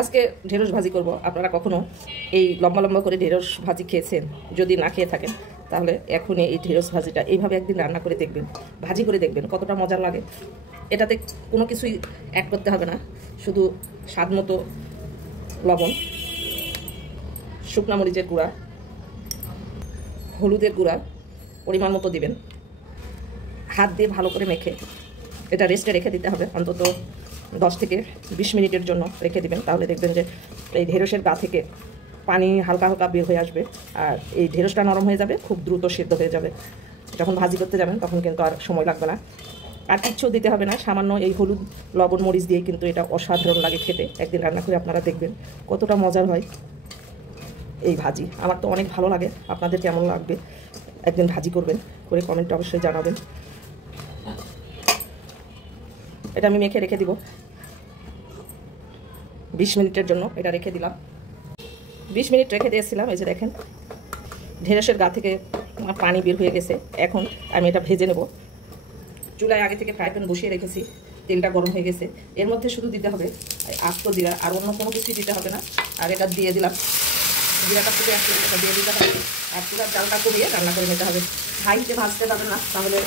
আজকে ঢেঁড়স ভাজি করব। আপনারা কখনো এই লম্বা লম্বা করে ঢেঁড়স ভাজি খেয়েছেন? যদি না খেয়ে থাকেন তাহলে এখনই এই ঢেঁড়স ভাজিটা এইভাবে একদিন রান্না করে দেখবেন, ভাজি করে দেখবেন কতটা মজার লাগে। এটাতে কোনো কিছুই অ্যাড করতে হবে না, শুধু স্বাদ মতো লবণ, শুকনা মরিচের গুঁড়া, হলুদের গুঁড়া পরিমাণ মতো দিবেন। হাত দিয়ে ভালো করে মেখে এটা রেস্টে রেখে দিতে হবে, অন্তত 10 থেকে 20 মিনিটের জন্য রেখে দিবেন। তাহলে দেখবেন যে এই ঢেঁড়সের গা থেকে পানি হালকা হালকা বের হয়ে আসবে, আর এই ঢেঁড়সটা নরম হয়ে যাবে, খুব দ্রুত সিদ্ধ হয়ে যাবে। যখন ভাজি করতে যাবেন তখন কিন্তু আর সময় লাগবে না, আর কিচ্ছু দিতে হবে না। সামান্য এই হলুদ, লবণ, মরিচ দিয়ে কিন্তু এটা অসাধারণ লাগে খেতে। একদিন রান্না করে আপনারা দেখবেন কতটা মজার হয় এই ভাজি। আমার তো অনেক ভালো লাগে, আপনাদের কেমন লাগবে একদিন ভাজি করবেন, করে কমেন্টে অবশ্যই জানাবেন। এটা আমি মেখে রেখে দিব 20 মিনিটের জন্য। এটা রেখে দিলাম, 20 মিনিট রেখে দিয়েছিলাম। এই যে দেখেন ঢেঁড়সের গা থেকে পানি বের হয়ে গেছে। এখন আমি এটা ভেজে নেব। চুলায় আগে থেকে ফ্রাই প্যান বসিয়ে রেখেছি, তেলটা গরম হয়ে গেছে। এর মধ্যে শুধু দিতে হবে আস্ত জিরা, আর অন্য কোনো কিছুই দিতে হবে না। আর এটা দিয়ে দিলাম, জিরাটা ফুটে আসলে এটা দিয়ে দিতে হবে। আর চুলার জালটা কমিয়ে রান্না করে নিতে হবে। হাই হিটে ভাজতে পারবেন না, তাহলে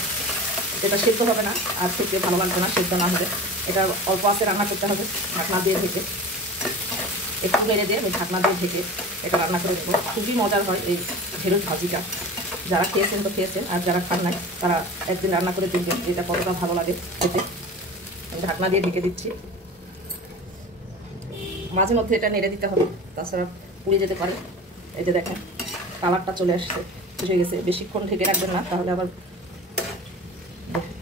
এটা সেদ্ধ হবে না, আর খেতে ভালো লাগবে না সেদ্ধ না হবে। এটা অল্প আঁচে রান্না করতে হবে, ঢাকনা দিয়ে ঢেকে, একটু নেড়ে দিয়ে আমি ঢাকনা দিয়ে ঢেকে এটা রান্না করে দেবো। খুবই মজার হয় এই ঢেঁড়স ভাজিটা। যারা খেয়েছেন তো খেয়েছেন, আর যারা খান নাই তারা একদিন রান্না করে দেখবেন এটা কতটা ভালো লাগে খেতে। ঢাকনা দিয়ে ঢেকে দিচ্ছি। মাঝে মধ্যে এটা নেড়ে দিতে হবে, তাছাড়া পুড়ে যেতে পারে। এই যে দেখেন কালারটা চলে আসছে, হয়ে গেছে। বেশিক্ষণ ঢেকে রাখবেন না, তাহলে আবার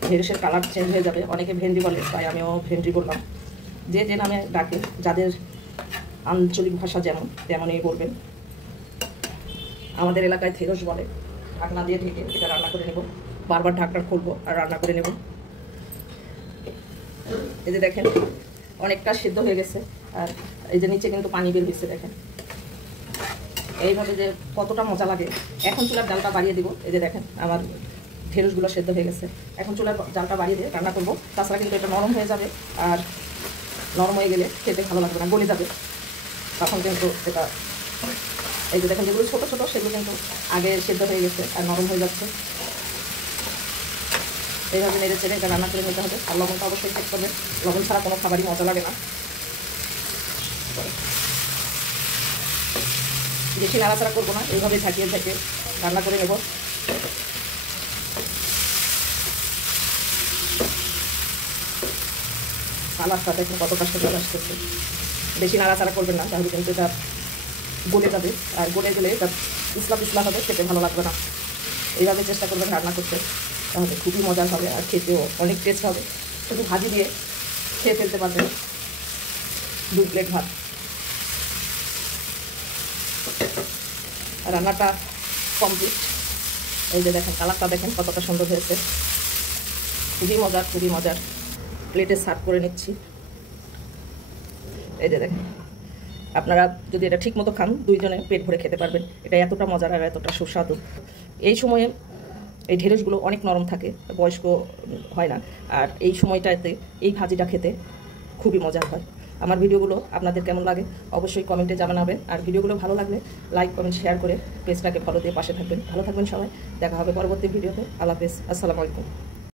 ঢেঁড়সের কালার চেঞ্জ হয়ে যাবে। অনেকে ভেন্ডি বলে, তাই আমিও ভেন্ডি বললাম। যে যে নামে ডাকে, যাদের আঞ্চলিক ভাষা যেমন তেমনই বলবেন। আমাদের এলাকায় ঢেঁড়স বলে। ঢাকনা দিয়ে ঢেকে এটা রান্না করে নেব, বারবার ঢাকনা খুলবো আর রান্না করে নেব। এই যে দেখেন অনেকটা সিদ্ধ হয়ে গেছে, আর এই যে নিচে কিন্তু পানি বের হয়েছে। দেখেন এইভাবে যে কতটা মজা লাগে। এখন চুলার জালটা বাড়িয়ে দিব। এই যে দেখেন আমার ঢেঁড়সগুলো সেদ্ধ হয়ে গেছে। এখন চুলার জালটা বাড়িয়ে দিয়ে রান্না করবো, তাছাড়া কিন্তু এটা নরম হয়ে যাবে, আর নরম হয়ে গেলে খেতে ভালো লাগবে না, গলে যাবে। তখন কিন্তু এটা, এই যে দেখেন যেগুলো ছোটো ছোটো সেগুলো কিন্তু আগে সেদ্ধ হয়ে গেছে আর নরম হয়ে যাচ্ছে। এইভাবে নেড়ে চেড়ে এটা রান্না করে নিতে হবে। আর লবণটা অবশ্যই চেক করবে, লবণ ছাড়া কোনো খাবারই মজা লাগে না। বেশি নাড়াচাড়া করবো না, এইভাবে ঝাঁকিয়ে ঝাঁকিয়ে রান্না করে নেব। কালারটা দেখুন কতটা সুন্দর আসতেছে। বেশি নাড়াচাড়া করবেন না, তাহলে কিন্তু এটা গলে যাবে, আর গলে গেলে এটা পিছলা পিছলা হবে, খেতে ভালো লাগবে না। এইভাবে চেষ্টা করবেন রান্না করতে, তাহলে খুবই মজার হবে আর খেতেও অনেক টেস্ট হবে। শুধু ভাজি দিয়ে খেয়ে ফেলতে পারবেন 2 প্লেট ভাত। রান্নাটা কমপ্লিট। এই যে দেখেন কালারটা দেখেন কতটা সুন্দর হয়েছে, খুবই মজার, খুবই মজার। প্লেটে সার্ভ করে নিচ্ছি। এই যে দেখেন আপনারা যদি এটা ঠিক মতো খান, 2 জনে পেট ভরে খেতে পারবেন। এটা এতটা মজার আর এতটা সুস্বাদু। এই সময়ে এই ঢেঁড়সগুলো অনেক নরম থাকে, বয়স্ক হয় না, আর এই সময়টাতে এই ভাজিটা খেতে খুবই মজার হয়। আমার ভিডিওগুলো আপনাদের কেমন লাগে অবশ্যই কমেন্টে জানাবেন। আর ভিডিওগুলো ভালো লাগলে লাইক, কমেন্ট, শেয়ার করে পেজটাকে ফলো দিয়ে পাশে থাকবেন। ভালো থাকবেন সবাই, দেখা হবে পরবর্তী ভিডিওতে। আল্লাহ হাফেজ, আসসালামু আলাইকুম।